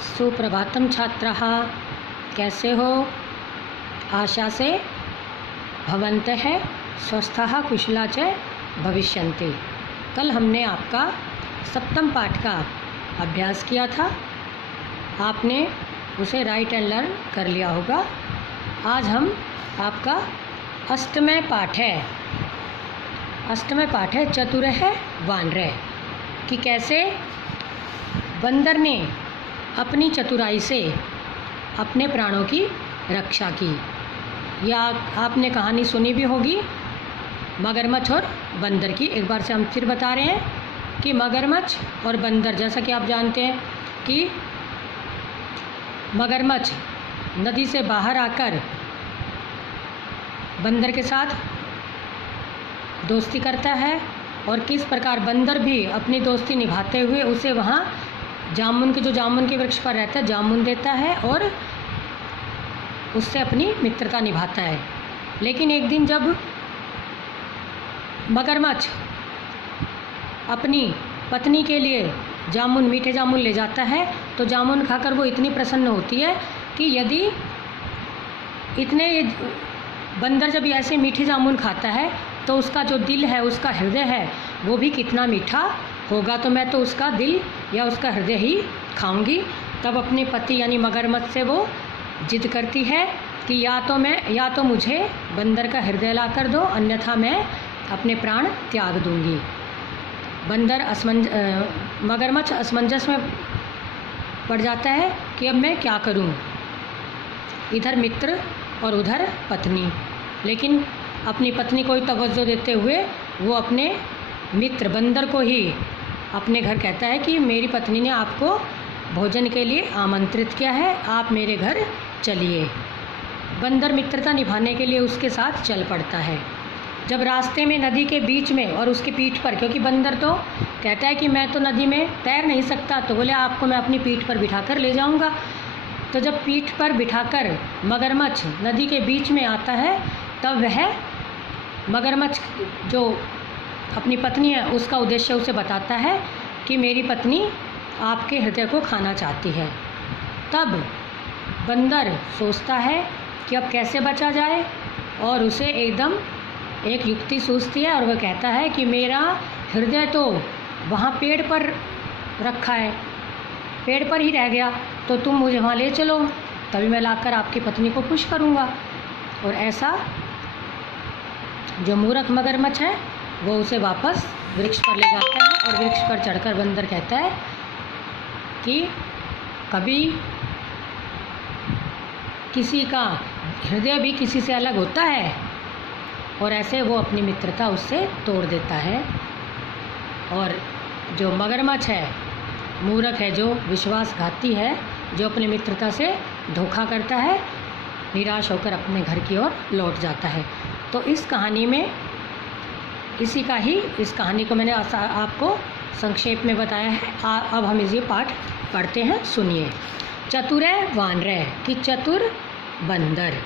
सुप्रभातम छात्राः, कैसे हो? आशा से भवन्तः स्वस्थाः कुशला च भविष्यन्ति। कल हमने आपका सप्तम पाठ का अभ्यास किया था, आपने उसे राइट एंड लर्न कर लिया होगा। आज हम आपका अष्टमें पाठ है चतुरः वानरः, कि कैसे बंदर ने अपनी चतुराई से अपने प्राणों की रक्षा की। या आपने कहानी सुनी भी होगी मगरमच्छ और बंदर की। एक बार से हम फिर बता रहे हैं कि मगरमच्छ और बंदर, जैसा कि आप जानते हैं कि मगरमच्छ नदी से बाहर आकर बंदर के साथ दोस्ती करता है, और किस प्रकार बंदर भी अपनी दोस्ती निभाते हुए उसे वहाँ जामुन के वृक्ष पर रहता है जामुन देता है और उससे अपनी मित्रता निभाता है। लेकिन एक दिन जब मगरमच्छ अपनी पत्नी के लिए मीठे जामुन ले जाता है, तो जामुन खाकर वो इतनी प्रसन्न होती है कि यदि बंदर जब ऐसे मीठे जामुन खाता है तो उसका जो दिल है, उसका हृदय है, वो भी कितना मीठा होगा, तो मैं तो उसका दिल या उसका हृदय ही खाऊंगी। तब अपने पति यानी मगरमच्छ से वो जिद करती है कि या तो मुझे बंदर का हृदय ला कर दो, अन्यथा मैं अपने प्राण त्याग दूंगी। मगरमच्छ असमंजस में पड़ जाता है कि अब मैं क्या करूं, इधर मित्र और उधर पत्नी। लेकिन अपनी पत्नी को ही तवज्जो देते हुए वो अपने मित्र बंदर को ही अपने घर कहता है कि मेरी पत्नी ने आपको भोजन के लिए आमंत्रित किया है, आप मेरे घर चलिए। बंदर मित्रता निभाने के लिए उसके साथ चल पड़ता है। जब रास्ते में नदी के बीच में और उसकी पीठ पर, क्योंकि बंदर तो कहता है कि मैं तो नदी में तैर नहीं सकता, तो बोले आपको मैं अपनी पीठ पर बिठाकर ले जाऊंगा। तो जब पीठ पर बिठाकर मगरमच्छ नदी के बीच में आता है, तब वह मगरमच्छ जो अपनी पत्नी है उसका उद्देश्य उसे बताता है कि मेरी पत्नी आपके हृदय को खाना चाहती है। तब बंदर सोचता है कि अब कैसे बचा जाए, और उसे एकदम एक युक्ति सूझती है और वह कहता है कि मेरा हृदय तो वहाँ पेड़ पर रखा है, पेड़ पर ही रह गया, तो तुम मुझे वहाँ ले चलो, तभी मैं लाकर आपकी पत्नी को खुश करूँगा। और ऐसा जो मूर्ख मगरमच्छ है वो उसे वापस वृक्ष पर ले जाता है, और वृक्ष पर चढ़कर बंदर कहता है कि कभी किसी का हृदय भी किसी से अलग होता है, और ऐसे वो अपनी मित्रता उससे तोड़ देता है। और जो मगरमच्छ है, मूर्ख है, जो विश्वासघाती है, जो अपनी मित्रता से धोखा करता है, निराश होकर अपने घर की ओर लौट जाता है। तो इस कहानी में इस कहानी को मैंने आपको संक्षेप में बताया है। अब हम ये पाठ पढ़ते हैं, सुनिए। चतुरः वानरः, कि चतुर बंदर।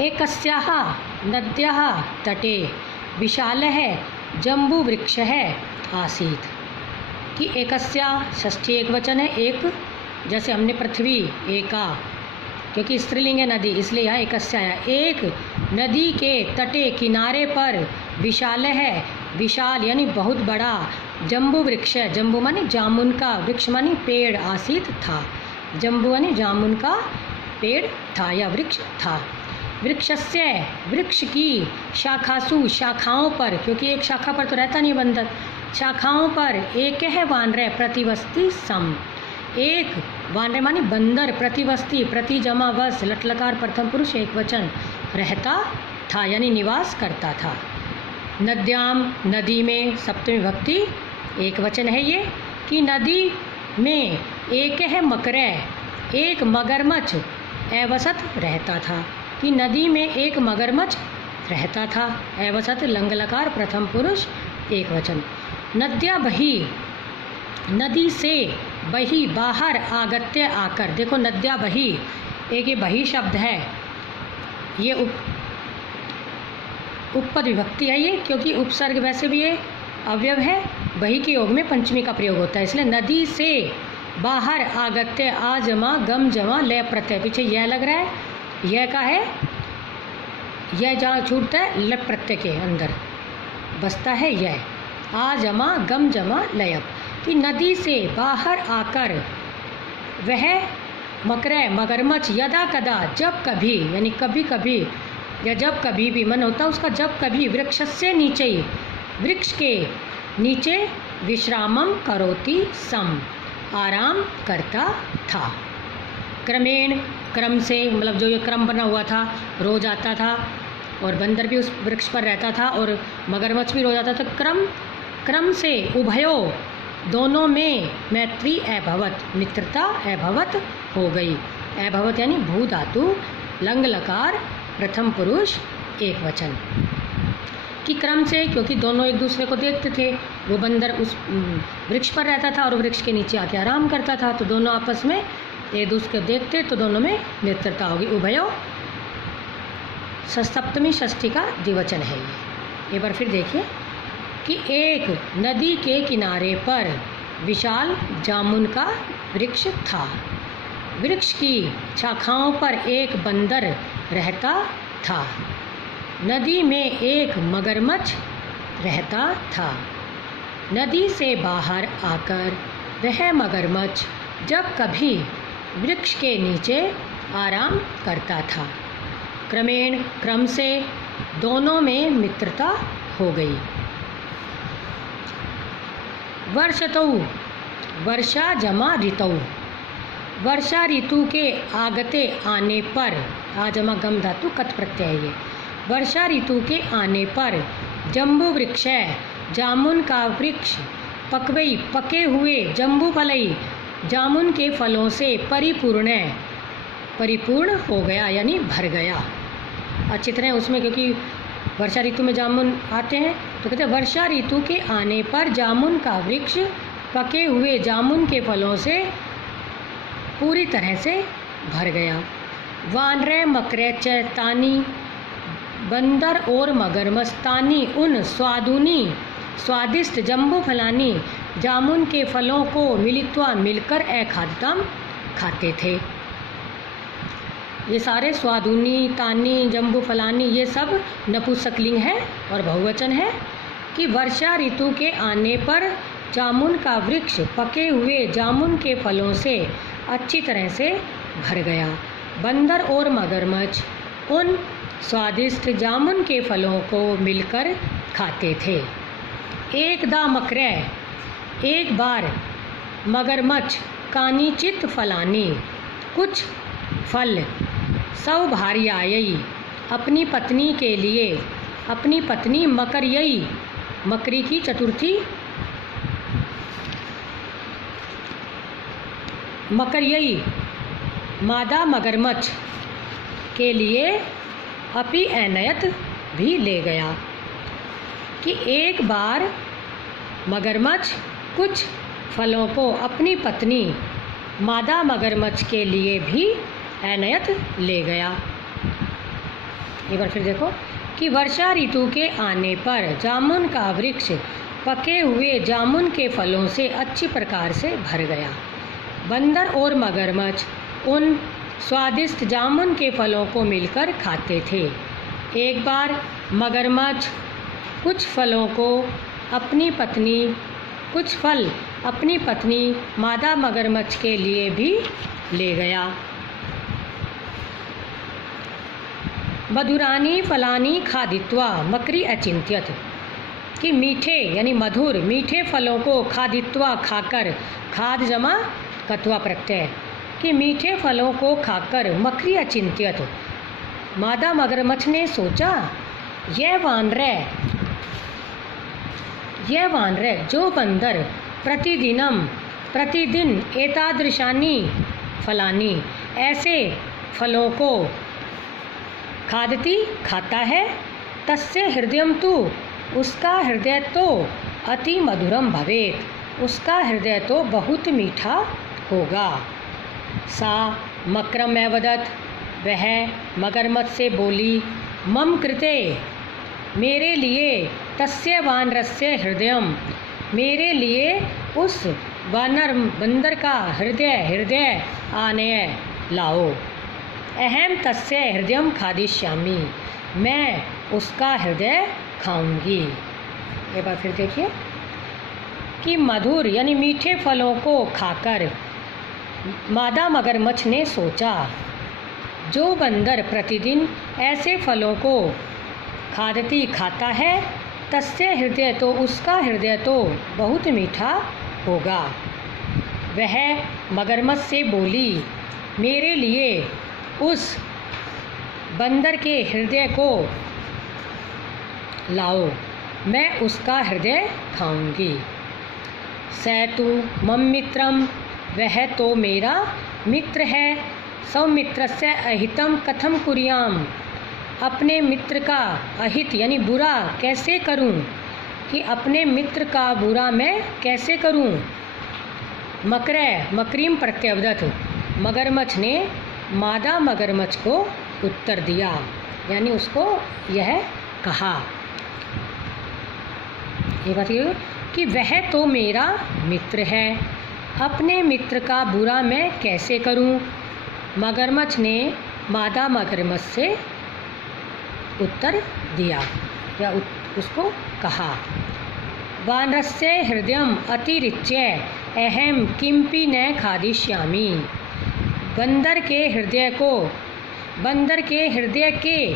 एकस्याः नद्याः तटे विशालः जम्बूवृक्षः आसीत्। कि एकस्या षष्ठी एक वचन है, एक जैसे हमने पृथ्वी एका, क्योंकि स्त्रीलिंग है नदी इसलिए यहाँ एकस्या है। एक नदी के तटे किनारे पर विशाल है, विशाल यानी बहुत बड़ा, जम्बू वृक्ष है, जम्बू मानी जामुन का, वृक्ष मानी पेड़, आसीत था, जम्बू यानी जामुन का पेड़ था या वृक्ष था। वृक्षस्य, वृक्ष की, शाखासु शाखाओं पर, क्योंकि एक शाखा पर तो रहता नहीं बंदर, शाखाओं पर एक है वानरः प्रतिवस्ति सम, एक वानरः मानी बंदर, प्रतिवस्ति प्रति जमा वस लटलकार प्रथम पुरुष एक वचन, रहता था यानी निवास करता था। नद्याम, नदी में, सप्तमी भक्ति एक वचन है ये, कि नदी में एक है मकरः, एक मगरमच्छ अवसत रहता था, कि नदी में एक मगरमच्छ रहता था, अवसत लंगलकार प्रथम पुरुष एक वचन। नद्या बही, नदी से बही बाहर, आगत्य आकर, देखो नद्या बही, एक ये बही शब्द है, ये उपपद विभक्ति है ये, क्योंकि उपसर्ग वैसे भी ये अवयव है, बही के योग में पंचमी का प्रयोग होता है, इसलिए नदी से बाहर आगत्य आ जमा गम जमा लय प्रत्यय, पीछे यह लग रहा है, यह का है, यह जहाँ छूटता है ल प्रत्यय के अंदर बसता है यह, आ जमा गम जमा लयप, कि नदी से बाहर आकर वह मकरय मगरमच्छ यदा कदा जब कभी, यानी कभी कभी या जब कभी भी मन होता उसका, जब कभी वृक्ष से नीचे ही, वृक्ष के नीचे विश्रामम करोति सम, आराम करता था। क्रमेण, क्रम से, मतलब जो ये क्रम बना हुआ था, रोज आता था और बंदर भी उस वृक्ष पर रहता था और मगरमच्छ भी रोज आता था। क्रम से उभयो, दोनों में मैत्री अभवत, मित्रता अभवत हो गई। अभवत यानी भू धातु लंग लकार प्रथम पुरुष एक वचन, कि क्रम से, क्योंकि दोनों एक दूसरे को देखते थे, वो बंदर उस वृक्ष पर रहता था और वृक्ष के नीचे आके आराम करता था, तो दोनों आपस में एक दूसरे को देखते, तो दोनों में मित्रता होगी। उभयो सप्तमी षष्ठी का द्विवचन है ये। एक बार फिर देखिए कि एक नदी के किनारे पर विशाल जामुन का वृक्ष था। वृक्ष की शाखाओं पर एक बंदर रहता था। नदी में एक मगरमच्छ रहता था। नदी से बाहर आकर वह मगरमच्छ जब कभी वृक्ष के नीचे आराम करता था। क्रमेण, क्रम से दोनों में मित्रता हो गई। वर्षतौ, वर्षा जमा ऋतौ, वर्षा ऋतु के आगते आने पर, आ जमा गम धातु कत प्रत्यय है ये। वर्षा ऋतु के आने पर जम्बू वृक्ष, जामुन का वृक्ष, पकवई पके हुए जम्बू फलई, जामुन के फलों से परिपूर्ण हो गया, यानी भर गया। अच्छी तरह उसमें, क्योंकि वर्षा ऋतु में जामुन आते हैं, तो कहते हैं वर्षा ऋतु के आने पर जामुन का वृक्ष पके हुए जामुन के फलों से पूरी तरह से भर गया। वानरे मकरे चैतानी, बंदर और मगरमच्छ तानी उन स्वादुनी स्वादिष्ट जम्बू फलानी जामुन के फलों को मिलित्वा मिलकर अखाद्यम खाते थे। ये सारे स्वादुनी, तानी, जम्बू फलानी, ये सब नपुंसकलिंग है और बहुवचन है। कि वर्षा ऋतु के आने पर जामुन का वृक्ष पके हुए जामुन के फलों से अच्छी तरह से भर गया। बंदर और मगरमच्छ उन स्वादिष्ट जामुन के फलों को मिलकर खाते थे। एकदा मकरे, एक बार मगरमच्छ कानिचित फलानी, कुछ फल सौभार्यायी, अपनी पत्नी के लिए, अपनी पत्नी मकरयई, मकरी की चतुर्थी, मकरयई मादा मगरमच्छ के लिए अपि एनयत भी ले गया। कि एक बार मगरमच्छ कुछ फलों को अपनी पत्नी मादा मगरमच्छ के लिए भी एनयत ले गया। एक बार फिर देखो कि वर्षा ऋतु के आने पर जामुन का वृक्ष पके हुए जामुन के फलों से अच्छी प्रकार से भर गया। बंदर और मगरमच्छ उन स्वादिष्ट जामुन के फलों को मिलकर खाते थे। एक बार मगरमच्छ कुछ फलों को अपनी पत्नी, कुछ फल अपनी पत्नी मादा मगरमच्छ के लिए भी ले गया। मधुरानी फलानी खादित्वा मकरी अचिंत्यत, कि मीठे यानी मधुर मीठे फलों को खादित्वा खाकर, खाद जमा कत्वा प्रत्यय, कि मीठे फलों को खाकर मकरी अचिंत्यत, मादा मगरमच्छ ने सोचा यह वानर जो बंदर प्रतिदिन एतादृशानी फलानी, ऐसे फलों को खादती खाता है, तस्य हृदयम तु, उसका हृदय तो अति मधुरम भवेत, उसका हृदय तो बहुत मीठा होगा। सा मक्रम वदत, वह मगरमच्छ से बोली, मम कृते, मेरे लिए, तस्य वानरस्य हृदयम, मेरे लिए उस बंदर का हृदय आनेय लाओ। अहम तस्य हृदयम खादिष्यामि, मैं उसका हृदय खाऊंगी। एक बार फिर देखिए कि मधुर यानी मीठे फलों को खाकर मादा मगरमच्छ ने सोचा, जो बंदर प्रतिदिन ऐसे फलों को खादती खाता है, तस्य हृदय तो उसका हृदय तो बहुत मीठा होगा। वह मगरमच्छ से बोली, मेरे लिए उस बंदर के हृदय को लाओ, मैं उसका हृदय खाऊंगी। सैतु मम मित्रम, वह तो मेरा मित्र है। सौमित्रस्य अहितम कथम कुर्याम, अपने मित्र का अहित यानी बुरा कैसे करूं, कि अपने मित्र का बुरा मैं कैसे करूं। मकरीम प्रत्यवदत, मगरमच्छ ने मादा मगरमच्छ को उत्तर दिया, यानी उसको यह कहा। ये बताइए कि वह तो मेरा मित्र है, अपने मित्र का बुरा मैं कैसे करूं। मगरमच्छ ने मादा मगरमच्छ से उत्तर दिया या उसको कहा। वानरस्य हृदयम अतिरिच्य अहम किंपि न खादिष्यामि, बंदर के हृदय के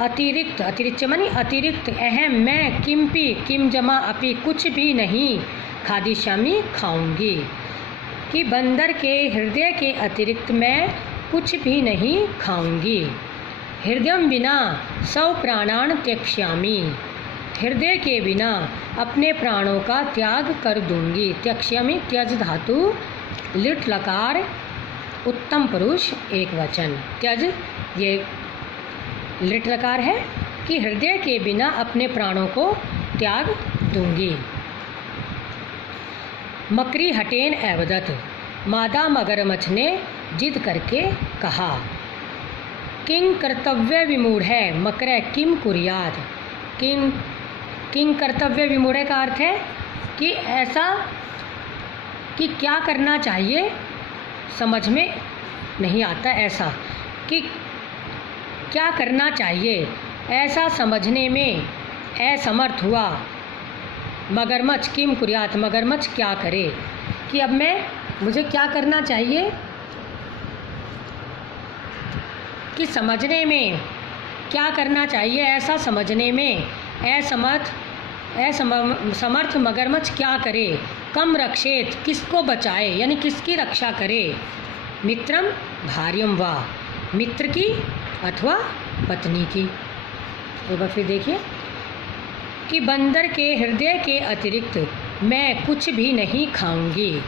अतिरिक्त मानी अतिरिक्त अहम मैं किंपि किम जमा अपि कुछ भी नहीं खादिष्यामि खाऊंगी, कि बंदर के हृदय के अतिरिक्त मैं कुछ भी नहीं खाऊंगी। हृदयम बिना सौ प्राणान त्यक्ष्यामि, हृदय के बिना अपने प्राणों का त्याग कर दूंगी। त्यक्ष्यामि त्यज धातु लिट लकार उत्तम पुरुष एक वचन। त्यज ये लिट लकार है कि हृदय के बिना अपने प्राणों को त्याग दूंगी। मकरी हटेन एवदत, मादा मगरमच्छ ने जिद करके कहा। किंग कर्तव्य विमूढ़ है, मकर किम कुर्यात, किंग कर्तव्य विमूढ़ का अर्थ है कि ऐसा कि क्या करना चाहिए समझ में नहीं आता, ऐसा कि क्या करना चाहिए ऐसा समझने में असमर्थ हुआ मगरमच्छ। किम कुर्यात, मगरमच्छ क्या करे, कि अब मुझे क्या करना चाहिए कि समझने में क्या करना चाहिए ऐसा समझने में असमर्थ मगरमच्छ क्या करे। कम रक्षेत, किसको बचाए यानी किसकी रक्षा करे। मित्रम भार्यम वा, मित्र की अथवा पत्नी की। एक बार फिर देखिए कि बंदर के हृदय के अतिरिक्त मैं कुछ भी नहीं खाऊंगी,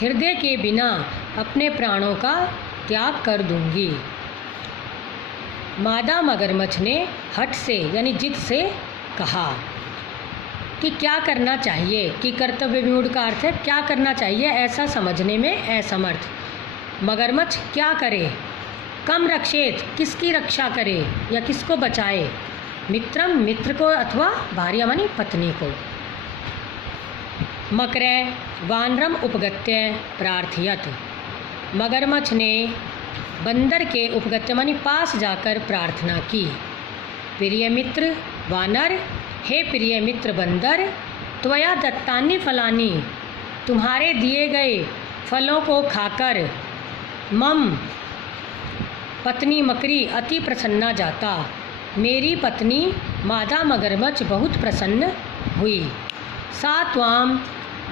हृदय के बिना अपने प्राणों का त्याग कर दूंगी। मादा मगरमच्छ ने हट से यानी जिद से कहा कि क्या करना चाहिए, कि कर्तव्य विमूढ़ का अर्थ है क्या करना चाहिए ऐसा समझने में असमर्थ। मगरमच्छ क्या करे, कम रक्षेत, किसकी रक्षा करे या किसको बचाए। मित्रम, मित्र को अथवा भार्या मानी पत्नी को। मकरे वानरम उपगत्य प्रार्थयत, मगरमच्छ ने बंदर के उपगत्य मानी पास जाकर प्रार्थना की। प्रिय मित्र वानर, हे प्रिय मित्र बंदर, त्वया दत्तानि फलानि, तुम्हारे दिए गए फलों को खाकर मम पत्नी मकरी अति प्रसन्ना जाता, मेरी पत्नी मादा मगरमच्छ बहुत प्रसन्न हुई। सा त्वाम,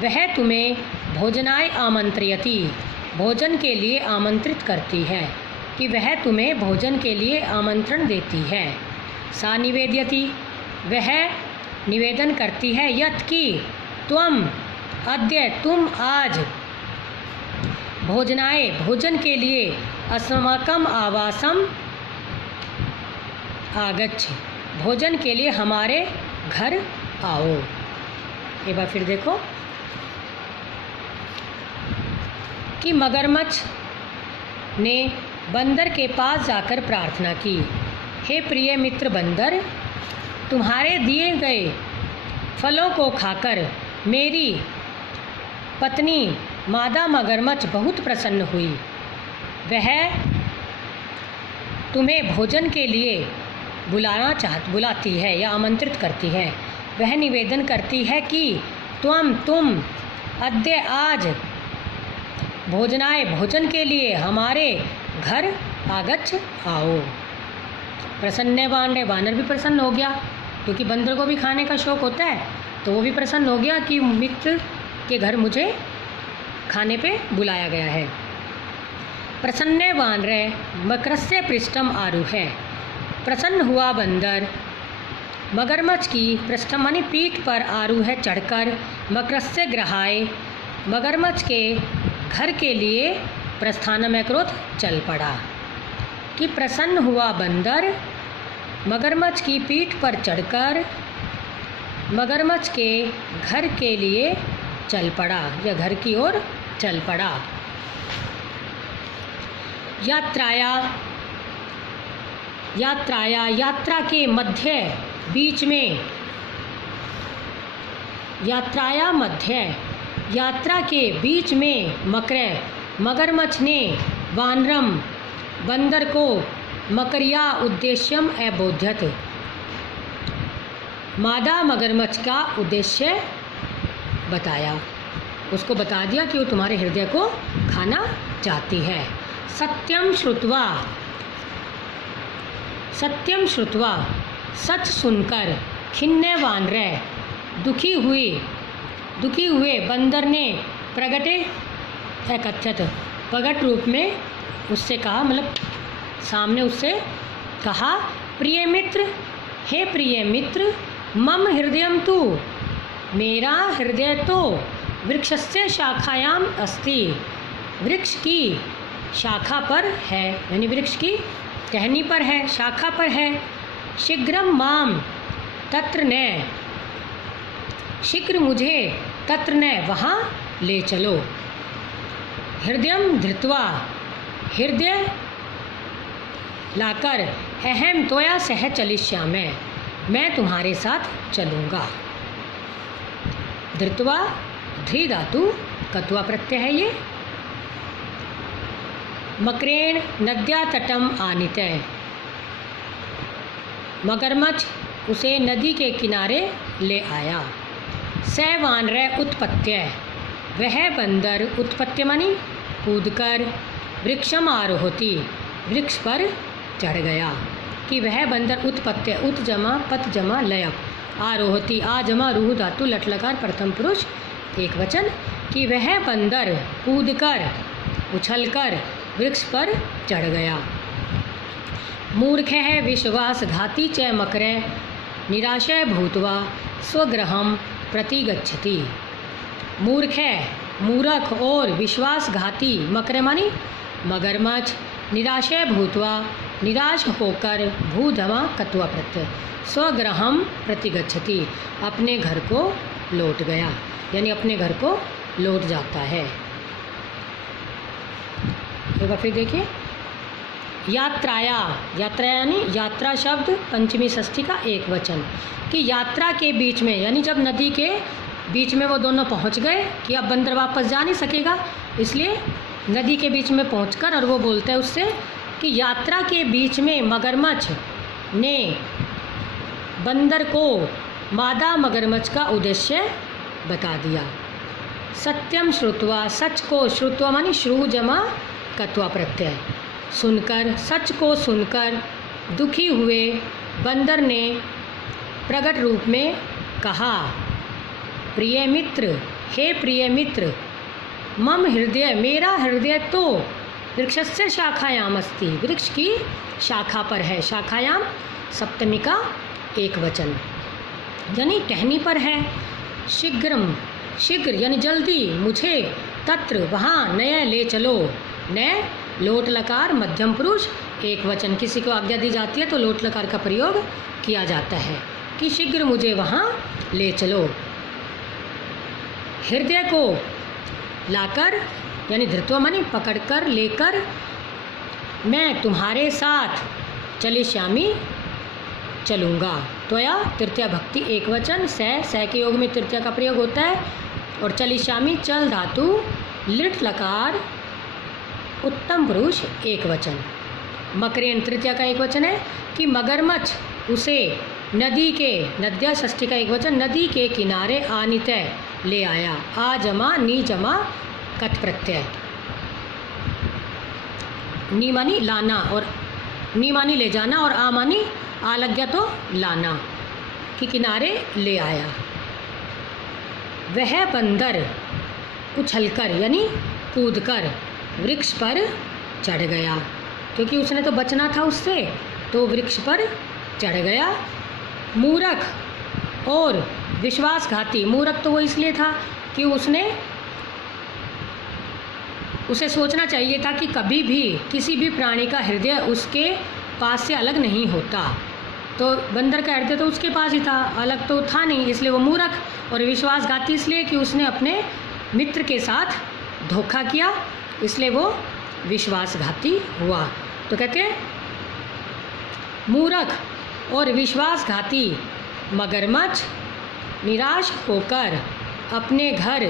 वह तुम्हें भोजनाय आमंत्रयति, भोजन के लिए आमंत्रित करती है, कि वह तुम्हें भोजन के लिए आमंत्रण देती है। सा निवेद्यति, वह निवेदन करती है, यत् की त्वम अद्य, तुम आज भोजनाय, भोजन के लिए अस्माकम आवासम आगच्छ, भोजन के लिए हमारे घर आओ। एक बार फिर देखो कि मगरमच्छ ने बंदर के पास जाकर प्रार्थना की, हे प्रिय मित्र बंदर, तुम्हारे दिए गए फलों को खाकर मेरी पत्नी मादा मगरमच्छ बहुत प्रसन्न हुई। वह तुम्हें भोजन के लिए बुलाती है या आमंत्रित करती है। वह निवेदन करती है कि तुम अद्य आज भोजन के लिए हमारे घर आगच्छ आओ। प्रसन्न वानर भी प्रसन्न हो गया, क्योंकि बंदर को भी खाने का शौक होता है, तो वो भी प्रसन्न हो गया कि मित्र के घर मुझे खाने पे बुलाया गया है। प्रसन्न वानर मकरस्य पृष्ठम आरुह्य। प्रसन्न हुआ बंदर मगरमच्छ की पृष्ठम मानी पीठ पर आरूढ़ चढ़कर मकरस्य ग्रहाय मगरमच्छ के घर के लिए प्रस्थानम क्रोध चल पड़ा। कि प्रसन्न हुआ बंदर मगरमच्छ की पीठ पर चढ़कर मगरमच्छ के घर के लिए चल पड़ा या घर की ओर चल पड़ा। यात्रा के मध्य बीच में यात्रा के बीच में मगरमच्छ ने वानरम बंदर को मकरिया उद्देश्यम अबोध्यत मादा मगरमच्छ का उद्देश्य बताया। उसको बता दिया कि वो तुम्हारे हृदय को खाना चाहती है। सत्यम श्रुत्वा सच सुनकर खिन्न वानर दुखी हुए बंदर ने प्रकट रूप में उससे कहा, मतलब सामने उससे कहा, प्रिय मित्र, हे प्रिय मित्र, मम हृदयम तु, मेरा हृदय तो वृक्षस्य शाखायाम अस्ति, वृक्ष की शाखा पर है, यानी वृक्ष की टहनी पर है, शाखा पर है। शीघ्रम माम तत्र न, शीघ्र मुझे तत्र न, वहाँ ले चलो। हृदयम धृत्वा, हृदय लाकर, अहम त्वया सह चलिष्यामि, मैं तुम्हारे साथ चलूँगा। धृत्वा ध्री धातु कत्वा प्रत्यय है ये। मकरेण नद्या तटम आनीतय, मगरमच्छ उसे नदी के किनारे ले आया। स वानर उत्पत्त्य, वह बंदर उत्पत्ति मानी कूदकर वृक्षम आरोहति, वृक्ष पर चढ़ गया। कि वह बंदर उत्पत्त्य, उत जमा पत जमा लयप, आरोहति आ जमा रूह धातु लट लकार प्रथम पुरुष एक वचन। कि वह बंदर कूदकर उछलकर वृक्ष पर चढ़ गया। मूर्ख है विश्वासघाती च मकर, निराशय भूत्वा स्वगृहम प्रतिगच्छति। मूर्ख और विश्वासघाती, मकर मानी मगरमच्छ, निराशय भूत्वा निराश होकर, भूधवा कत्वा प्रत्यय, स्वगृहम प्रतिगच्छति, अपने घर को लौट गया, यानी अपने घर को लौट जाता है। एक बार फिर देखिए, यात्रा यानी यात्रा शब्द पंचमी षष्ठी का एक वचन। कि यात्रा के बीच में, यानी जब नदी के बीच में वो दोनों पहुंच गए कि अब बंदर वापस जा नहीं सकेगा, इसलिए नदी के बीच में पहुंचकर, और वो बोलता है उससे कि यात्रा के बीच में मगरमच्छ ने बंदर को मादा मगरमच्छ का उद्देश्य बता दिया। सत्यम श्रुत्वा, सच को, श्रुत्वा मानी श्रु जमा कत्वा प्रत्यय, सुनकर, सच को सुनकर दुखी हुए बंदर ने प्रकट रूप में कहा, प्रिय मित्र, हे प्रिय मित्र, मम हृदय, मेरा हृदय तो वृक्षस्य शाखायाम अस्ति, वृक्ष की शाखा पर है। शाखायाम सप्तमी का एक वचन, यानी टहनी पर है। शीघ्र यानी जल्दी, मुझे तत्र वहाँ नय ले चलो, नय लोट लकार मध्यम पुरुष एक वचन, किसी को आज्ञा दी जाती है तो लोट लकार का प्रयोग किया जाता है। कि शीघ्र मुझे वहाँ ले चलो। हृदय को लाकर, यानी धृत्वा मानी पकड़कर, लेकर, मैं तुम्हारे साथ चलिष्यामि, चलूँगा। त्वया तृतीया भक्ति एक वचन, स के योग में तृतीया का प्रयोग होता है। और चलिष्यामि चल धातु लिट लकार उत्तम पुरुष एक वचन। मकरेण तृतीया का एक वचन है कि मगरमच्छ उसे नदी के, नद्या षष्ठी का एक वचन, नदी के किनारे आनितय ले आया। आ जमा नी जमा कत प्रत्यय। नी मानी लाना और नी मानी ले जाना और आ मानी आ लग गया तो लाना, कि किनारे ले आया। वह बंदर उछलकर यानी कूदकर वृक्ष पर चढ़ गया, क्योंकि उसने तो बचना था उससे, तो वृक्ष पर चढ़ गया। मूर्ख और विश्वासघाती, मूर्ख तो वो इसलिए था कि उसे सोचना चाहिए था कि कभी भी किसी भी प्राणी का हृदय उसके पास से अलग नहीं होता, तो बंदर का हृदय तो उसके पास ही था, अलग तो था नहीं, इसलिए वो मूर्ख। और विश्वासघाती इसलिए कि उसने अपने मित्र के साथ धोखा किया, इसलिए वो विश्वासघाती हुआ। तो कहते हैं मूर्ख और विश्वासघाती मगरमच्छ निराश होकर अपने घर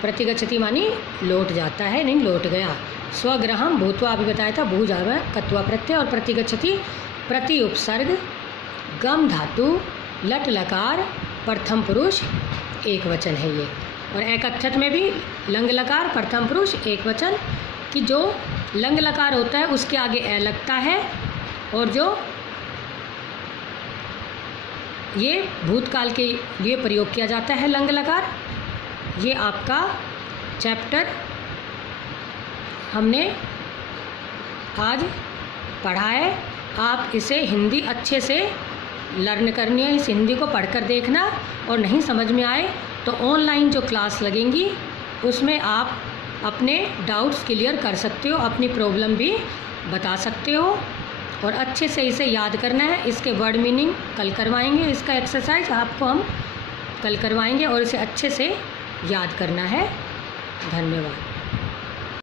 प्रतिगच्छति मानी लौट जाता है, नहीं लौट गया। स्वग्रहम भूत्वा अभी बताया था, भू जावा कत्वा प्रत्यय और प्रतिगच्छति प्रति उपसर्ग गम धातु लट लकार प्रथम पुरुष एक वचन है ये। और एकत्थत में भी लंग लकार प्रथम पुरुष एक वचन, कि जो लंग लकार होता है उसके आगे ए लगता है, और जो ये भूतकाल के लिए प्रयोग किया जाता है लंग लकार। ये आपका चैप्टर हमने आज पढ़ा है। आप इसे हिंदी अच्छे से लर्न करनी है, इस हिंदी को पढ़कर देखना, और नहीं समझ में आए तो ऑनलाइन जो क्लास लगेंगी उसमें आप अपने डाउट्स क्लियर कर सकते हो, अपनी प्रॉब्लम भी बता सकते हो, और अच्छे से इसे याद करना है। इसके वर्ड मीनिंग कल करवाएंगे, इसका एक्सरसाइज आपको हम कल करवाएंगे, और इसे अच्छे से याद करना है। धन्यवाद।